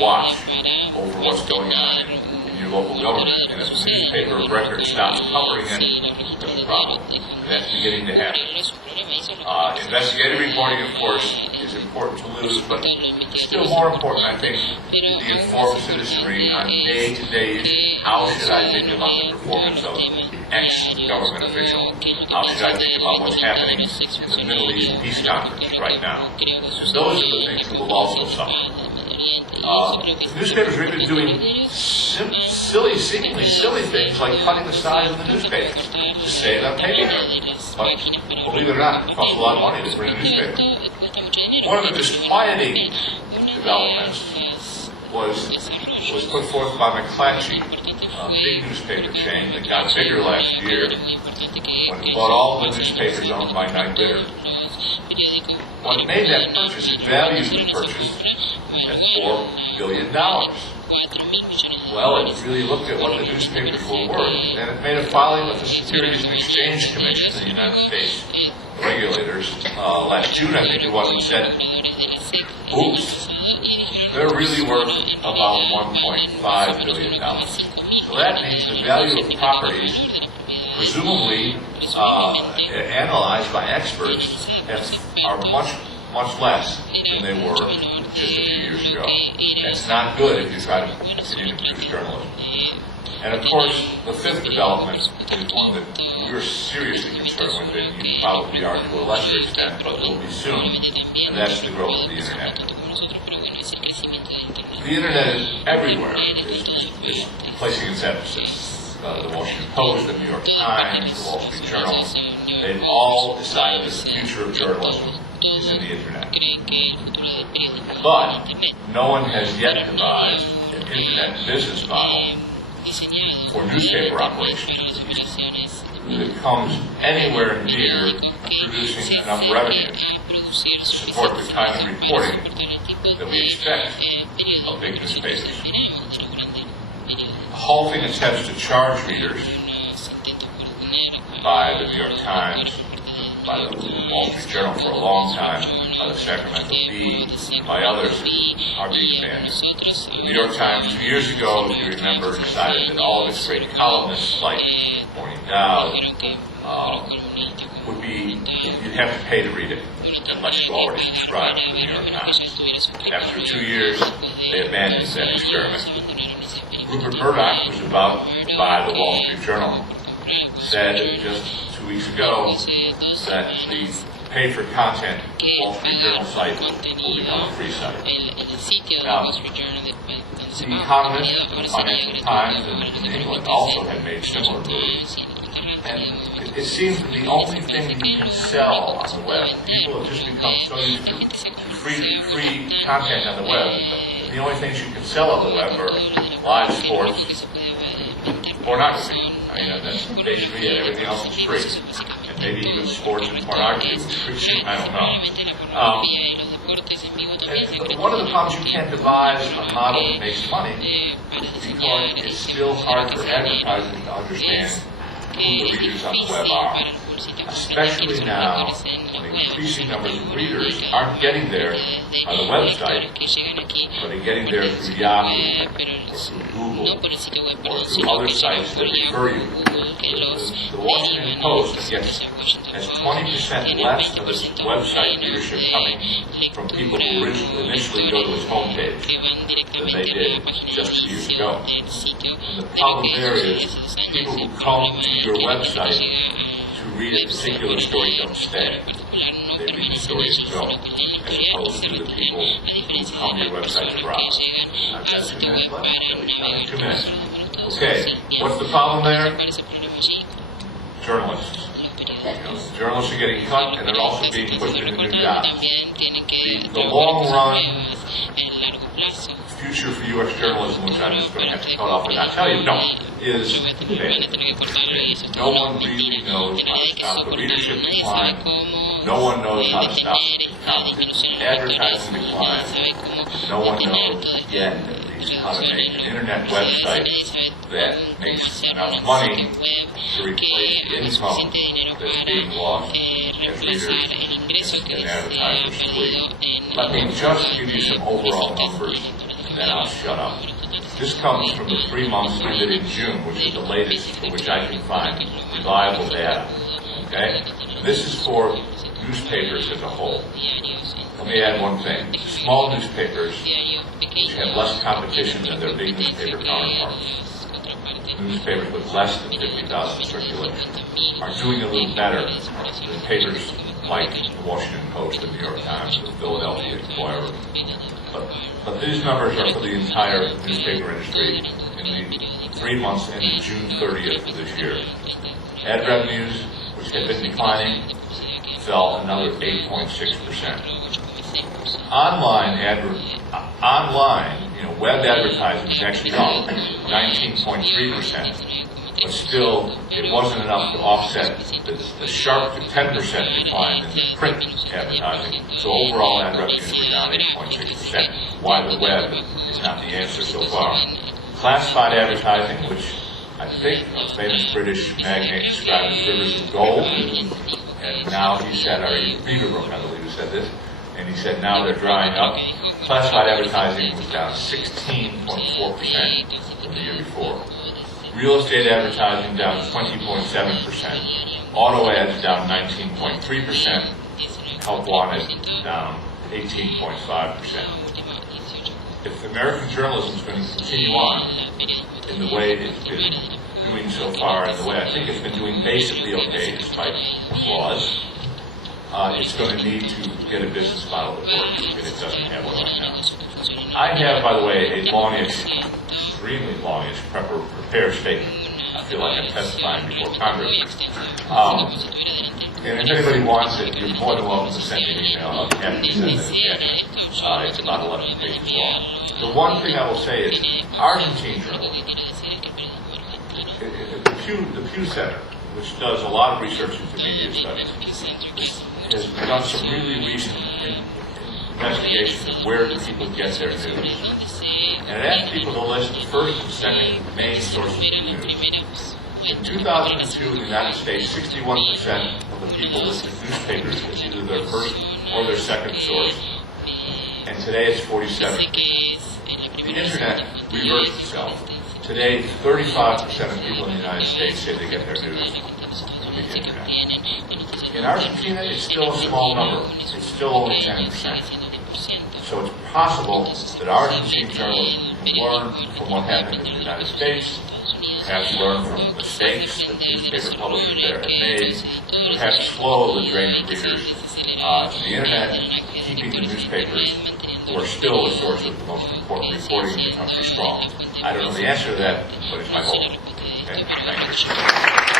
watch over what's going on in your local government. And if the newspaper of record stops covering it, there's a problem. And that's beginning to happen. Investigative reporting, of course, is important to lose, but still more important, I think, is the informed citizenry on day-to-day issues. How should I think about the performance of X government official? How should I think about what's happening in the Middle East peace conference right now? Because those are the things that will also suffer. Newspapers are even doing seemingly silly things like cutting the size of the newspapers to save on paper. But believe it or not, it costs a lot of money to print a newspaper. One of the disquieting developments was put forth by McClatchy, a big newspaper chain that got bigger last year when it bought all the newspapers owned by Knight Ridder. When it made that purchase, it valued the purchase at $4 billion. Well, it really looked at what the newspapers were worth, and it made a filing with the Securities and Exchange Commission of the United States regulators last June, I think it was, and said, oops, they're really worth about $1.5 billion. So that means the value of properties, presumably analyzed by experts, are much less than they were just a few years ago. That's not good if you try to continue to produce journalism. And of course, the fifth development is one that we're seriously concerned with, and you probably are to a lesser extent, but will be soon, and that's the growth of the Internet. The Internet is everywhere, is placing its emphasis. The Washington Post, the New York Times, the Wall Street Journal, they've all decided that the future of journalism is in the Internet. But no one has yet devised an Internet business model for newspaper operations that comes anywhere near producing enough revenue to support the kind of reporting that we expect of big newspapers. Halting attempts to charge readers by the New York Times, by the Wall Street Journal for a long time, by the Sacramento Bee, and by others are being banned. The New York Times 2 years ago, if you remember, decided that all of its great columnists, like Morning Dow, would be, you'd have to pay to read it, unless you already subscribe to the New York Times. After 2 years, they abandoned that experiment. Rupert Murdoch was about to buy the Wall Street Journal, said just 2 weeks ago that the pay-for-content Wall Street Journal site will become a free site. Now, The Economist, the Financial Times, and in England also have made similar moves. And it seems that the only thing you can sell on the web, people have just become so used to free content on the web, the only things you can sell on the web are live sports, pornography. I mean, that's basically it. Everything else is free. And maybe even sports and pornography is free. I don't know. And one of the problems, you can't devise a model that makes money because it's still hard for advertisers to understand who the readers on the web are. Especially now, when increasing numbers of readers aren't getting there on the website, but they're getting there through Yahoo, or through Google, or through other sites that refer you. The Washington Post has 20% less of its website readership coming from people who initially go to its homepage than they did just 2 years ago. And the problem there is people who come to your website to read a particular story don't stay. They read the story as go, as opposed to the people who come to your website to browse. I've got 2 minutes left. 2 minutes. Okay, what's the problem there? Journalists. Journalists are getting cut, and they're also being pushed into new jobs. The long-run future for U.S. journalism, which I'm just going to have to cut off and not tell you, is bad. No one really knows how to stop the readership decline. No one knows how to stop the advertising decline. No one knows yet, at least, how to make an internet website that makes enough money to replace the income that's being lost as readers and advertisers flee. Let me just give you some overall numbers and then I'll shut up. This comes from the 3 months ended in June, which is the latest for which I can find reliable data. Okay? This is for newspapers as a whole. Let me add one thing. Small newspapers, which have less competition than their big newspaper counterparts, newspapers with less than 50,000 circulation, are doing a little better than papers like the Washington Post, the New York Times, the Philadelphia Inquirer. But these numbers are for the entire newspaper industry in the 3 months ended June 30th of this year. Ad revenues, which had been declining, fell another 8.6%. Online, web advertising is actually up 19.3%, but still it wasn't enough to offset the sharp 10% decline in the print advertising. So overall ad revenues were down 8.6%. Why the web is not the answer so far. Classified advertising, which I think a famous British magnate described as rivers of gold, and now he said, or Beaverbrook, I believe, who said this, and he said now they're drying up. Classified advertising was down 16.4% from the year before. Real estate advertising down 20.7%. Auto ads down 19.3%. Help wanted down 18.5%. If American journalism is going to continue on in the way it's been doing so far, in the way I think it's been doing basically okay despite flaws, it's going to need to get a business model that works, and it doesn't have one right now. I have, by the way, a longish, extremely longish prepared statement. I feel like I'm testifying before Congress. And if anybody wants it, you're more than welcome to send me an email. I'll be happy to send that again. It's about 11 pages long. The one thing I will say is, Argentine journalism, the Pew Center, which does a lot of research into media studies, has done some really recent investigations of where do people get their news. And it asked people to list the first and second main sources of news. In 2002 in the United States, 61% of the people listed newspapers as either their first or their second source. And today it's 47%. The Internet reversed itself. Today, 35% of people in the United States say they get their news from the Internet. In Argentina, it's still a small number. It's still only 10%. So it's possible that Argentine journalists can learn from what happened in the United States, perhaps learn from mistakes that newspaper publishers there have made, perhaps slow the drain of readers to the Internet, keeping the newspapers, who are still the source of the most important reporting in the country, strong. I don't know the answer to that, but it's my hope. Okay, thank you.